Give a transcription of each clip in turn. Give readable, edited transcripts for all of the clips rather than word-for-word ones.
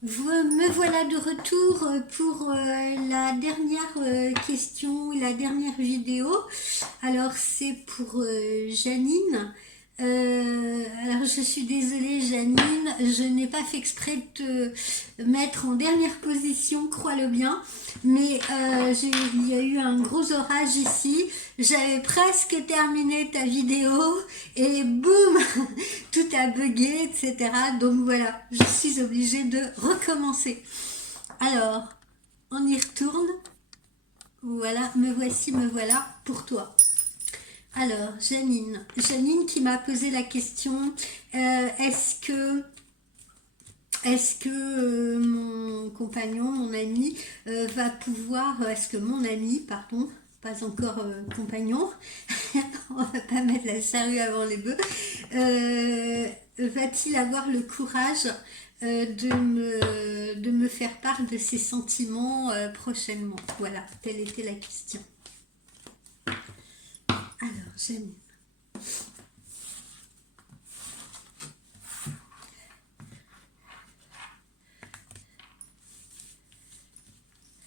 Me voilà de retour pour la dernière question, la dernière vidéo. Alors c'est pour Janine. Alors je suis désolée Janine, je n'ai pas fait exprès de te mettre en dernière position, crois-le bien, mais il y a eu un gros orage ici, j'avais presque terminé ta vidéo et boum, tout a bugué, etc. Donc voilà, je suis obligée de recommencer. Alors, on y retourne. Voilà, me voilà pour toi. Alors, Janine qui m'a posé la question, est-ce que mon compagnon, mon ami, va pouvoir, est-ce que mon ami, pardon, pas encore compagnon, on va pas mettre la charrue avant les bœufs, va-t-il avoir le courage de me faire part de ses sentiments prochainement? Voilà, telle était la question. Alors, Janine.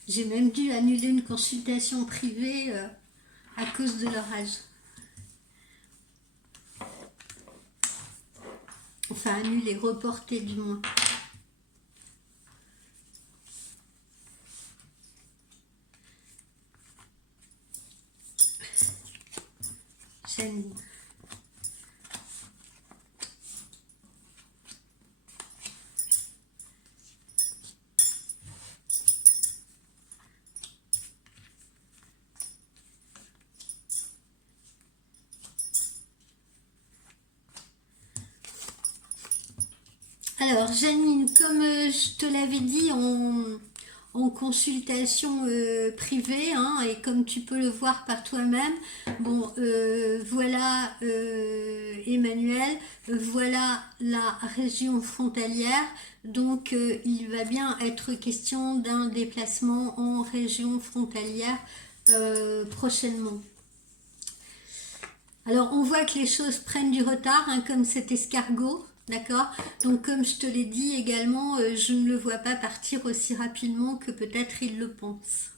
J'ai même dû annuler une consultation privée à cause de l'orage. Enfin, annuler, reporter du moins. Janine. Alors, Janine, comme je te l'avais dit en consultation privée, hein, et comme tu peux le voir par toi-même, bon, voilà Emmanuel, voilà la région frontalière, donc il va bien être question d'un déplacement en région frontalière prochainement. Alors on voit que les choses prennent du retard, hein, comme cet escargot, d'accord. Donc comme je te l'ai dit également, je ne le vois pas partir aussi rapidement que peut-être il le pense.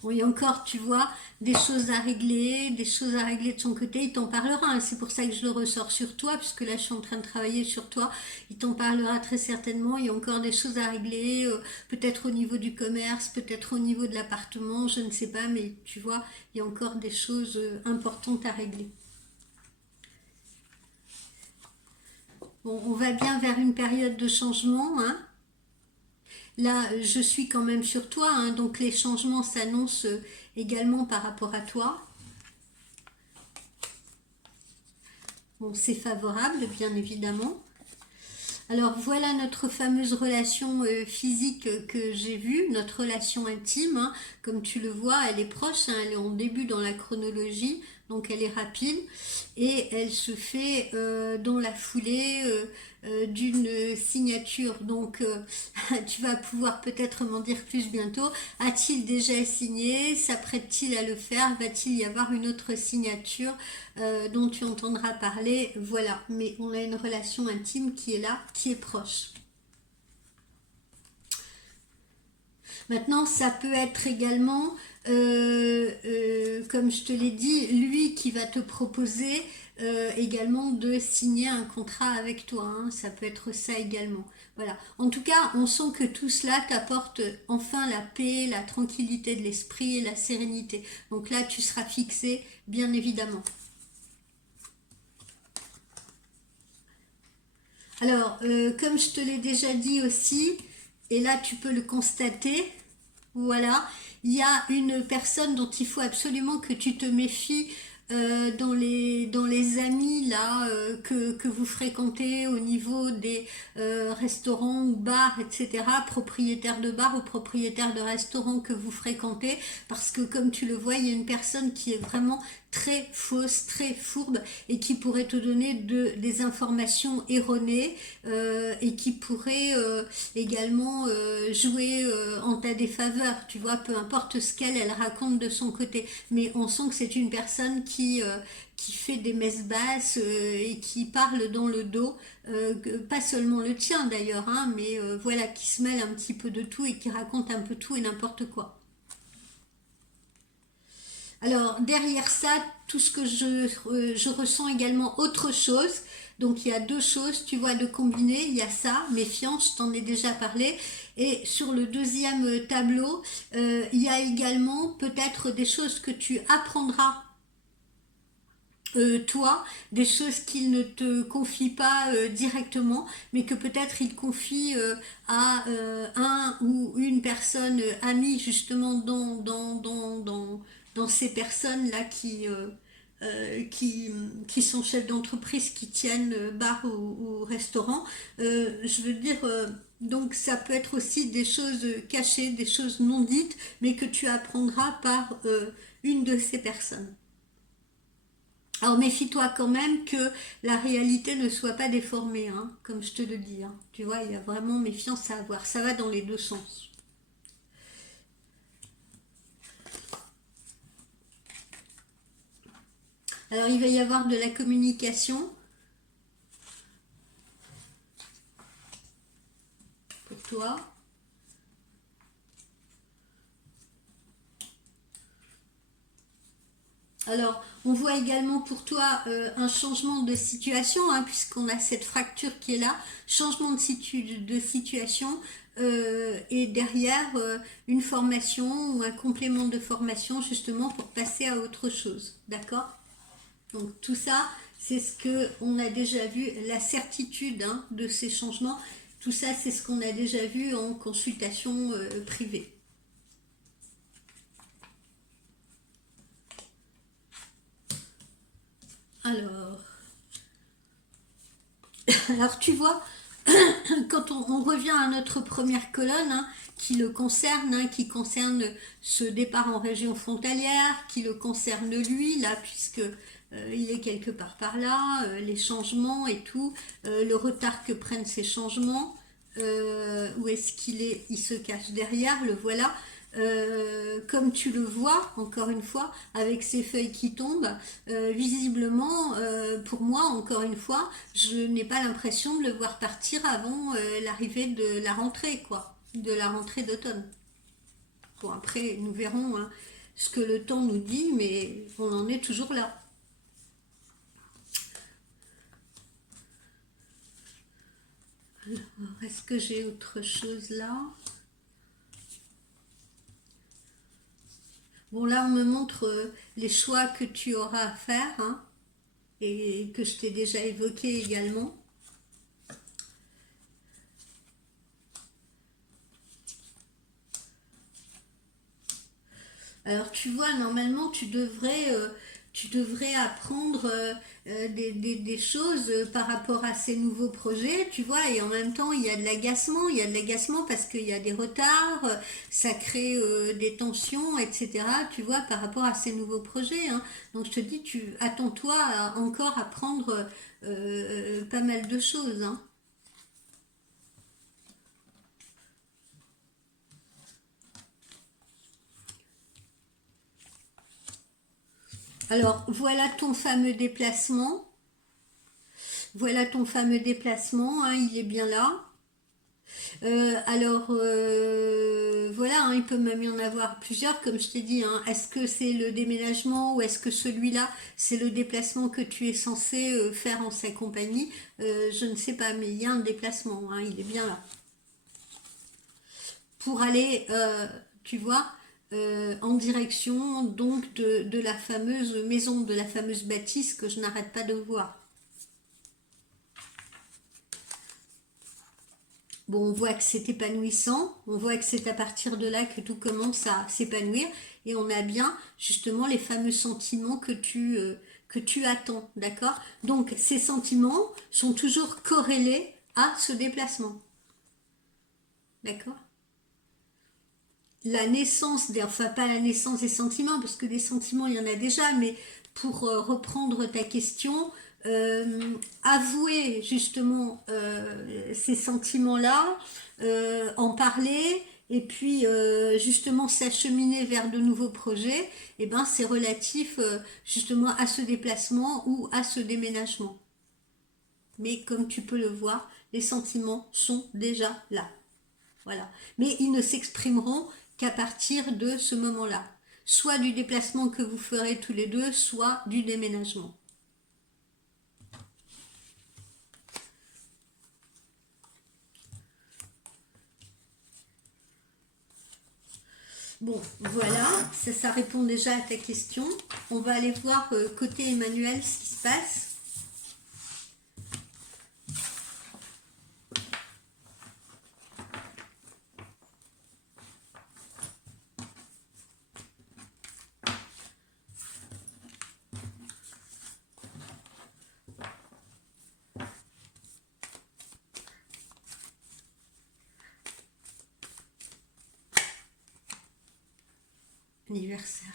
Bon, il y a encore, tu vois, des choses à régler, de son côté. Il t'en parlera, hein. C'est pour ça que je le ressors sur toi, puisque là je suis en train de travailler sur toi. Il t'en parlera très certainement. Il y a encore des choses à régler, peut-être au niveau du commerce, peut-être au niveau de l'appartement, je ne sais pas, mais tu vois, il y a encore des choses importantes à régler. Bon, on va bien vers une période de changement, hein. Là, je suis quand même sur toi, hein, donc les changements s'annoncent également par rapport à toi. Bon, c'est favorable, bien évidemment. Alors voilà notre fameuse relation physique que j'ai vue, notre relation intime, hein. Comme tu le vois, elle est proche, hein, elle est en début dans la chronologie, donc elle est rapide et elle se fait dans la foulée d'une signature. Donc tu vas pouvoir peut-être m'en dire plus bientôt. A-t-il déjà signé? S'apprête-t-il à le faire? Va-t-il y avoir une autre signature dont tu entendras parler? Voilà, mais on a une relation intime qui est là, qui est proche. Maintenant, ça peut être également, comme je te l'ai dit, lui qui va te proposer également de signer un contrat avec toi, hein. Ça peut être ça également. Voilà. En tout cas, on sent que tout cela t'apporte enfin la paix, la tranquillité de l'esprit et la sérénité. Donc là, tu seras fixé, bien évidemment. Alors, comme je te l'ai déjà dit aussi, et là tu peux le constater, voilà, il y a une personne dont il faut absolument que tu te méfies dans les amis là que vous fréquentez au niveau des restaurants ou bars, etc., propriétaires de bars ou propriétaires de restaurants que vous fréquentez, parce que comme tu le vois, il y a une personne qui est vraiment très fausse, très fourbe et qui pourrait te donner des informations erronées et qui pourrait également jouer en ta défaveur, tu vois, peu importe ce elle raconte de son côté. Mais on sent que c'est une personne qui fait des messes basses et qui parle dans le dos, pas seulement le tien d'ailleurs, hein, mais voilà, qui se mêle un petit peu de tout et qui raconte un peu tout et n'importe quoi. Alors, derrière ça, tout ce que je ressens également autre chose. Donc, il y a deux choses, tu vois, de combiner. Il y a ça, méfiance, je t'en ai déjà parlé. Et sur le deuxième tableau, il y a également peut-être des choses que tu apprendras toi, des choses qu'il ne te confie pas directement, mais que peut-être il confie à un ou une personne amie justement dans ces personnes-là qui sont chefs d'entreprise, qui tiennent bar ou restaurant. Je veux dire, donc ça peut être aussi des choses cachées, des choses non dites, mais que tu apprendras par une de ces personnes. Alors méfie-toi quand même que la réalité ne soit pas déformée, hein, comme je te le dis. Hein. Tu vois, il y a vraiment méfiance à avoir. Ça va dans les deux sens. Alors il va y avoir de la communication pour toi. Alors, on voit également pour toi un changement de situation, hein, puisqu'on a cette fracture qui est là, changement de situation, et derrière une formation ou un complément de formation justement pour passer à autre chose. D'accord? Donc tout ça, c'est ce que on a déjà vu, la certitude hein, de ces changements. Tout ça, c'est ce qu'on a déjà vu en consultation privée. Alors, alors tu vois, quand on revient à notre première colonne, hein, qui le concerne, hein, qui concerne ce départ en région frontalière, qui le concerne lui, là, puisque il est quelque part par là, les changements et tout, le retard que prennent ces changements, où est-ce qu'il est, il se cache derrière, le voilà. Comme tu le vois, encore une fois, avec ces feuilles qui tombent, visiblement, pour moi, encore une fois, je n'ai pas l'impression de le voir partir avant l'arrivée de la rentrée, quoi, de la rentrée d'automne. Bon, après, nous verrons hein, ce que le temps nous dit, mais on en est toujours là. Alors, est-ce que j'ai autre chose là? Bon, là, on me montre les choix que tu auras à faire, hein, et que je t'ai déjà évoqué également. Alors tu vois, normalement tu devrais apprendre des choses par rapport à ces nouveaux projets, tu vois, et en même temps il y a de l'agacement parce qu'il y a des retards, ça crée des tensions, etc. Tu vois, par rapport à ces nouveaux projets. Hein. Donc je te dis, tu attends-toi encore à prendre pas mal de choses. Hein. Alors voilà ton fameux déplacement. Voilà ton fameux déplacement, hein, il est bien là. Voilà, hein, il peut même y en avoir plusieurs, comme je t'ai dit. Hein. Est-ce que c'est le déménagement ou est-ce que celui-là, c'est le déplacement que tu es censé faire en sa compagnie? Je ne sais pas, mais il y a un déplacement, hein, il est bien là. Pour aller, tu vois, en direction donc de la fameuse maison, de la fameuse bâtisse que je n'arrête pas de voir. Bon, on voit que c'est épanouissant, on voit que c'est à partir de là que tout commence à s'épanouir et on a bien justement les fameux sentiments que tu attends, d'accord? Donc ces sentiments sont toujours corrélés à ce déplacement, d'accord? La naissance, enfin pas la naissance des sentiments, parce que des sentiments il y en a déjà, mais pour reprendre ta question, avouer justement ces sentiments-là, en parler, et puis justement s'acheminer vers de nouveaux projets, et ben c'est relatif justement à ce déplacement ou à ce déménagement. Mais comme tu peux le voir, les sentiments sont déjà là. Voilà. Mais ils ne s'exprimeront qu'à partir de ce moment-là. Soit du déplacement que vous ferez tous les deux, soit du déménagement. Bon, voilà, ça répond déjà à ta question. On va aller voir côté Emmanuel ce qui se passe. Anniversaire.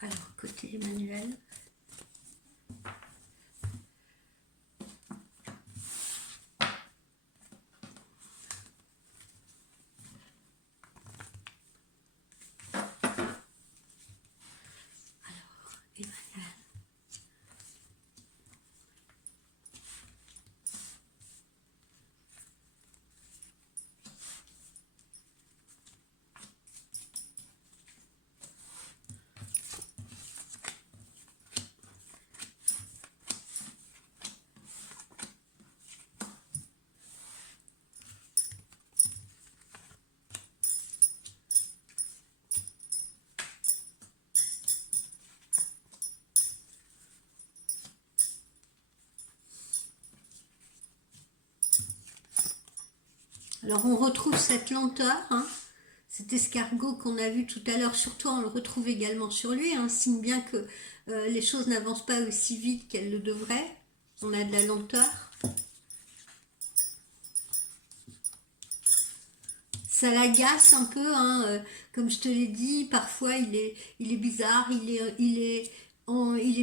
Alors, côté Emmanuel. Emmanuel. Alors on retrouve cette lenteur, hein, cet escargot qu'on a vu tout à l'heure, surtout on le retrouve également sur lui, hein, signe bien que les choses n'avancent pas aussi vite qu'elles le devraient. On a de la lenteur. Ça l'agace un peu, hein, comme je te l'ai dit, parfois il est bizarre, il est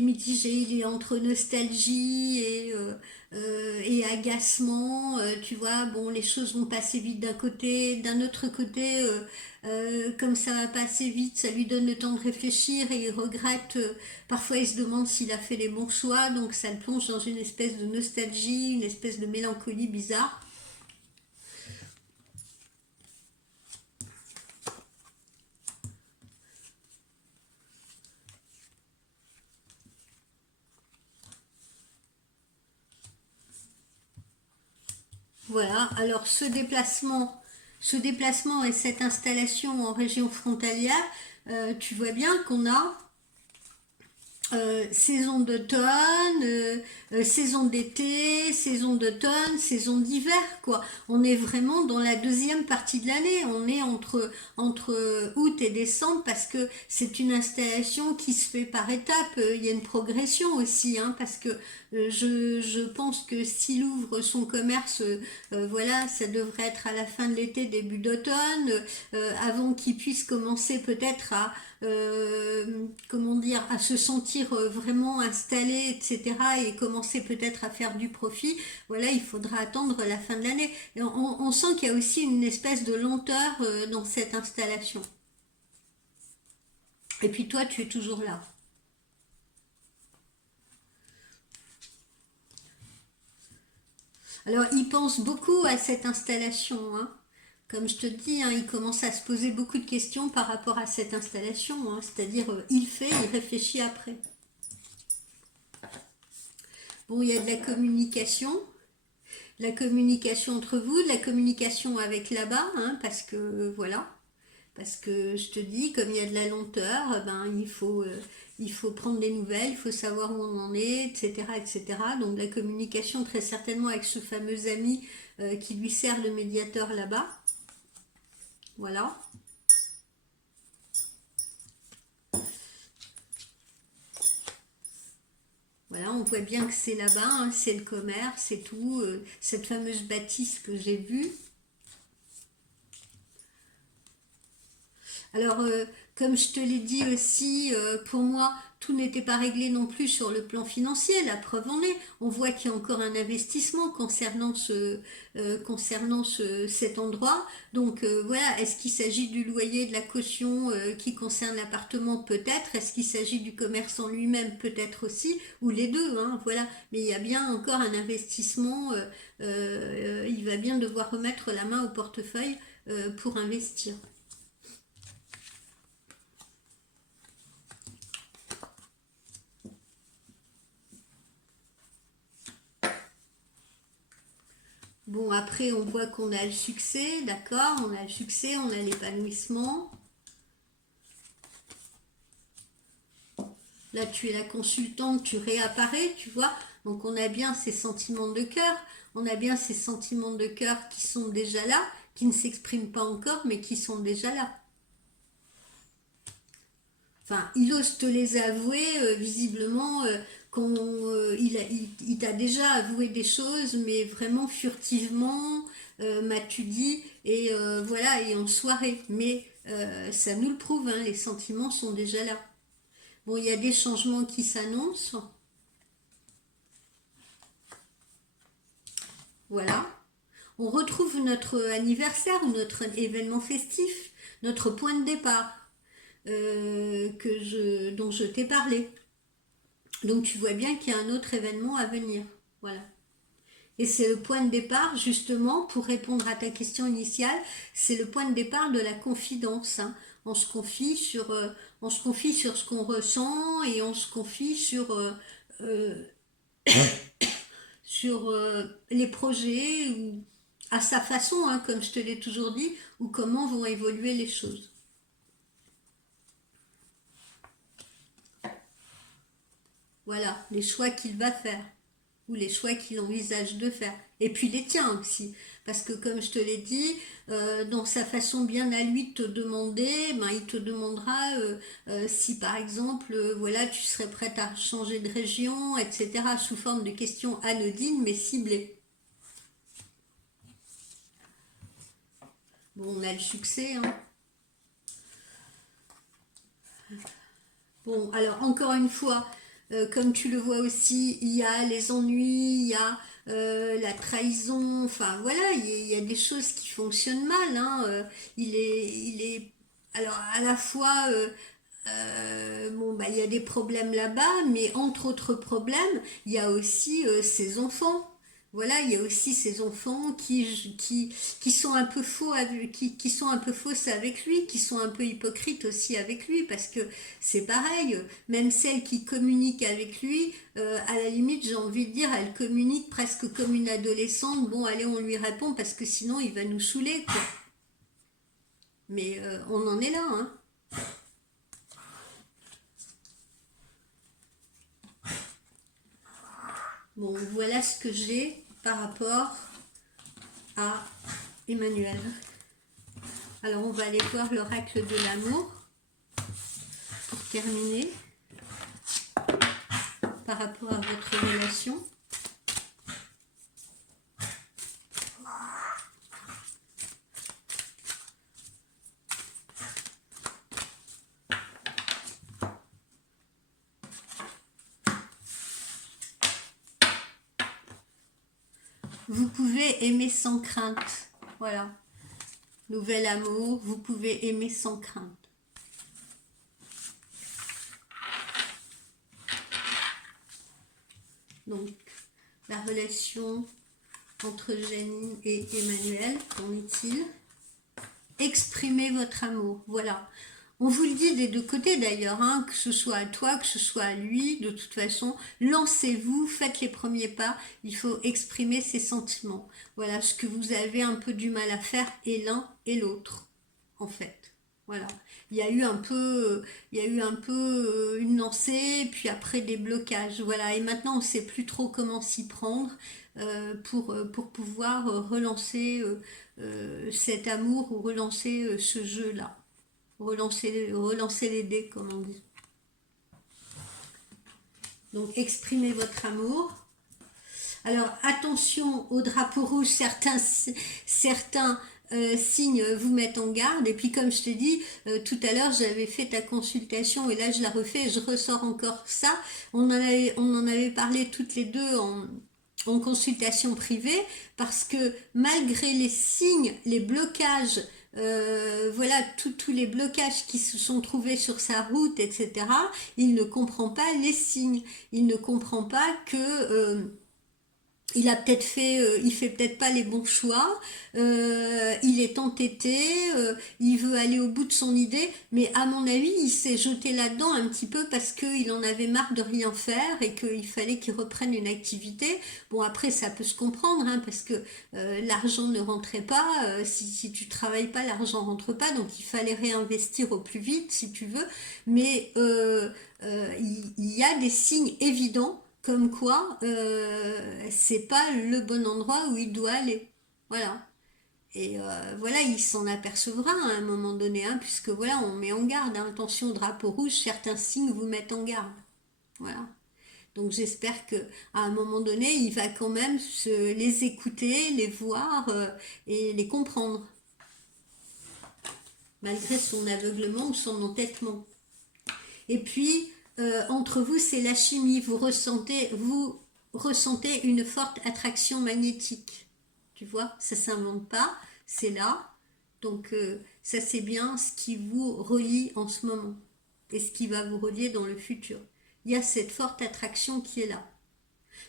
mitigé, il est entre nostalgie et agacement, tu vois, bon, les choses vont passer vite d'un côté, d'un autre côté, comme ça va passer vite, ça lui donne le temps de réfléchir et il regrette, parfois il se demande s'il a fait les bons choix, donc ça le plonge dans une espèce de nostalgie, une espèce de mélancolie bizarre. Voilà, alors ce déplacement et cette installation en région frontalière, tu vois bien qu'on a saison d'automne, saison d'été, saison d'automne, saison d'hiver, quoi. On est vraiment dans la deuxième partie de l'année. On est entre août et décembre parce que c'est une installation qui se fait par étapes. Il y a une progression aussi, hein, parce que je pense que s'il ouvre son commerce, voilà, ça devrait être à la fin de l'été, début d'automne, avant qu'il puisse commencer peut-être à comment dire, à se sentir vraiment installé, etc., et commencer peut-être à faire du profit, voilà, il faudra attendre la fin de l'année. Et on sent qu'il y a aussi une espèce de lenteur dans cette installation. Et puis toi, tu es toujours là. Alors, il pense beaucoup à cette installation, hein. Comme je te dis, hein, il commence à se poser beaucoup de questions par rapport à cette installation, hein. C'est-à-dire, il fait, il réfléchit après. Bon, il y a de la communication entre vous, de la communication avec là-bas, hein, parce que voilà, parce que je te dis, comme il y a de la lenteur, ben il faut prendre des nouvelles, il faut savoir où on en est, etc., etc. Donc la communication très certainement avec ce fameux ami qui lui sert de médiateur là-bas. Voilà. Voilà, on voit bien que c'est là-bas, hein, c'est le commerce, c'est tout, cette fameuse bâtisse que j'ai vue. Alors, comme je te l'ai dit aussi, pour moi, tout n'était pas réglé non plus sur le plan financier. La preuve en est, on voit qu'il y a encore un investissement concernant cet endroit. Donc voilà, est-ce qu'il s'agit du loyer, de la caution qui concerne l'appartement? Peut-être. Est-ce qu'il s'agit du commerçant lui-même? Peut-être aussi, ou les deux, hein, voilà. Mais il y a bien encore un investissement. Il va bien devoir remettre la main au portefeuille pour investir. Bon, après, on voit qu'on a le succès, d'accord? On a le succès, on a l'épanouissement. Là, tu es la consultante, tu réapparais, tu vois? Donc, on a bien ces sentiments de cœur. On a bien ces sentiments de cœur qui sont déjà là, qui ne s'expriment pas encore, mais qui sont déjà là. Enfin, il ose te les avouer, visiblement, il t'a déjà avoué des choses, mais vraiment furtivement, m'as-tu dit, et voilà, et en soirée. Mais ça nous le prouve, hein, les sentiments sont déjà là. Bon, il y a des changements qui s'annoncent. Voilà. On retrouve notre anniversaire ou notre événement festif, notre point de départ dont je t'ai parlé. Donc tu vois bien qu'il y a un autre événement à venir. Voilà. Et c'est le point de départ, justement, pour répondre à ta question initiale, c'est le point de départ de la confidence, hein. On se confie sur ce qu'on ressent et on se confie euh, sur les projets ou à sa façon, hein, comme je te l'ai toujours dit, ou comment vont évoluer les choses. Voilà, les choix qu'il va faire ou les choix qu'il envisage de faire. Et puis les tiens aussi. Parce que comme je te l'ai dit, dans sa façon bien à lui de te demander, ben, il te demandera si par exemple, voilà, tu serais prête à changer de région, etc. sous forme de questions anodines mais ciblées. Bon, on a le succès, hein. Bon, alors encore une fois, comme tu le vois aussi, il y a les ennuis, il y a la trahison, enfin voilà, il y a des choses qui fonctionnent mal, hein. Alors à la fois, bon, bah, il y a des problèmes là-bas, mais entre autres problèmes, il y a aussi ses enfants. Voilà, il y a aussi ces enfants qui sont un peu qui sont un peu fausses avec lui, qui sont un peu hypocrites aussi avec lui, parce que c'est pareil, même celle qui communique avec lui, à la limite, j'ai envie de dire, elle communique presque comme une adolescente. Bon, allez, on lui répond parce que sinon il va nous saouler, quoi. Mais on en est là, hein. Bon, voilà ce que j'ai par rapport à Emmanuel. Alors, on va aller voir l'oracle de l'amour pour terminer par rapport à votre relation. Vous pouvez aimer sans crainte. Voilà. Nouvel amour, vous pouvez aimer sans crainte. Donc, la relation entre Janine et Emmanuel, qu'en est-il? Exprimez votre amour, voilà. On vous le dit des deux côtés d'ailleurs, hein, que ce soit à toi, que ce soit à lui, de toute façon, lancez-vous, faites les premiers pas, il faut exprimer ses sentiments. Voilà ce que vous avez un peu du mal à faire, et l'un et l'autre, en fait. Voilà. Il y a eu un peu une lancée, puis après des blocages. Voilà. Et maintenant, on ne sait plus trop comment s'y prendre pour pouvoir relancer cet amour ou relancer ce jeu-là. Relancer les dés, comme on dit. Donc, exprimez votre amour. Alors, attention au drapeau rouge. Certains signes vous mettent en garde. Et puis comme je t'ai dit tout à l'heure, j'avais fait ta consultation et là je la refais et je ressors encore ça. On en avait parlé toutes les deux en consultation privée, parce que malgré les signes, les blocages, voilà, tous les blocages qui se sont trouvés sur sa route, etc., il ne comprend pas les signes. Il ne comprend pas que il a peut-être fait, il fait peut-être pas les bons choix, il est entêté, il veut aller au bout de son idée, mais à mon avis, il s'est jeté là-dedans un petit peu parce qu'il en avait marre de rien faire et qu'il fallait qu'il reprenne une activité. Bon, après, ça peut se comprendre, hein, parce que l'argent ne rentrait pas, si tu travailles pas, l'argent rentre pas, donc il fallait réinvestir au plus vite, si tu veux, mais il y a des signes évidents comme quoi c'est pas le bon endroit où il doit aller. Voilà. Et voilà, il s'en apercevra à un moment donné, hein, puisque voilà, on met en garde, hein, attention, drapeau rouge, certains signes vous mettent en garde. Voilà. Donc j'espère que à un moment donné, il va quand même les écouter, les voir et les comprendre, malgré son aveuglement ou son entêtement. Et puis, entre vous, c'est la chimie. Vous ressentez une forte attraction magnétique. Tu vois, ça ne s'invente pas, c'est là. Donc, ça c'est bien ce qui vous relie en ce moment et ce qui va vous relier dans le futur. Il y a cette forte attraction qui est là.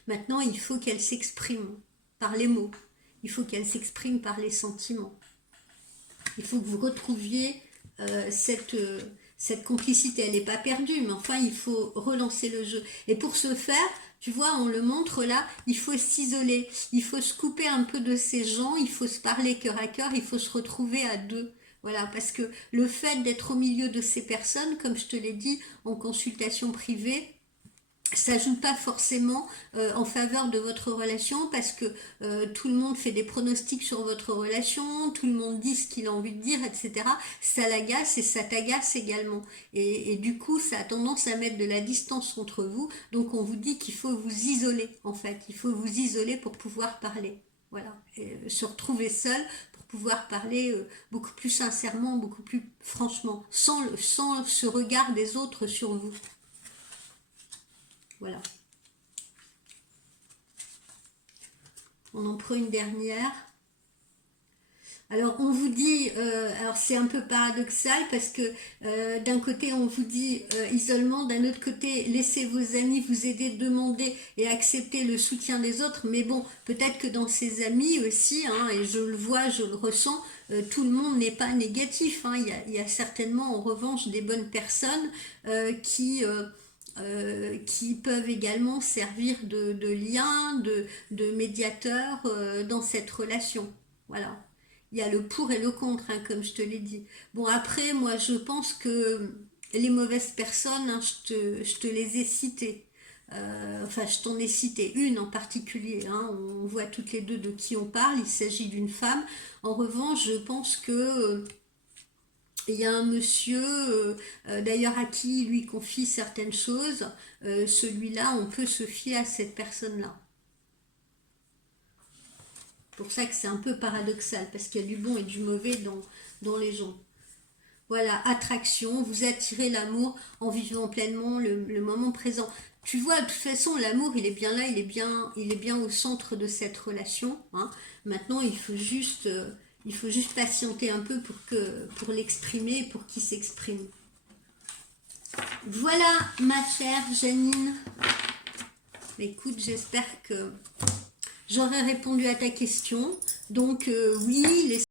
Maintenant, il faut qu'elle s'exprime par les mots. Il faut qu'elle s'exprime par les sentiments. Il faut que vous retrouviez cette complicité. Elle n'est pas perdue, mais enfin, il faut relancer le jeu. Et pour ce faire, tu vois, on le montre là, il faut s'isoler, il faut se couper un peu de ces gens, il faut se parler cœur à cœur, il faut se retrouver à deux. Voilà, parce que le fait d'être au milieu de ces personnes, comme je te l'ai dit en consultation privée, ça joue pas forcément en faveur de votre relation, parce que tout le monde fait des pronostics sur votre relation, tout le monde dit ce qu'il a envie de dire, etc. Ça l'agace et ça t'agace également. Et du coup, ça a tendance à mettre de la distance entre vous. Donc on vous dit qu'il faut vous isoler, en fait. Il faut vous isoler pour pouvoir parler. Voilà. Et se retrouver seul pour pouvoir parler beaucoup plus sincèrement, beaucoup plus franchement, sans ce regard des autres sur vous. Voilà. On en prend une dernière. Alors on vous dit, alors c'est un peu paradoxal parce que d'un côté on vous dit isolement, d'un autre côté laissez vos amis vous aider, demander et accepter le soutien des autres, mais bon, peut-être que dans ces amis aussi, hein, et je le vois, je le ressens, tout le monde n'est pas négatif, hein, il y a certainement en revanche des bonnes personnes qui peuvent également servir de lien, de médiateur dans cette relation. Voilà. Il y a le pour et le contre, hein, comme je te l'ai dit. Bon, après, moi, je pense que les mauvaises personnes, hein, je te les ai citées. Enfin, je t'en ai cité une en particulier. Hein, on voit toutes les deux de qui on parle. Il s'agit d'une femme. En revanche, je pense que il y a un monsieur, d'ailleurs à qui il lui confie certaines choses, celui-là, on peut se fier à cette personne-là. C'est pour ça que c'est un peu paradoxal, parce qu'il y a du bon et du mauvais dans les gens. Voilà, attraction, vous attirez l'amour en vivant pleinement le moment présent. Tu vois, de toute façon, l'amour, il est bien là, il est bien au centre de cette relation. Hein. Maintenant, il faut juste patienter un peu pour l'exprimer, pour qu'il s'exprime. Voilà, ma chère Janine. Écoute, j'espère que j'aurai répondu à ta question. Donc, oui, les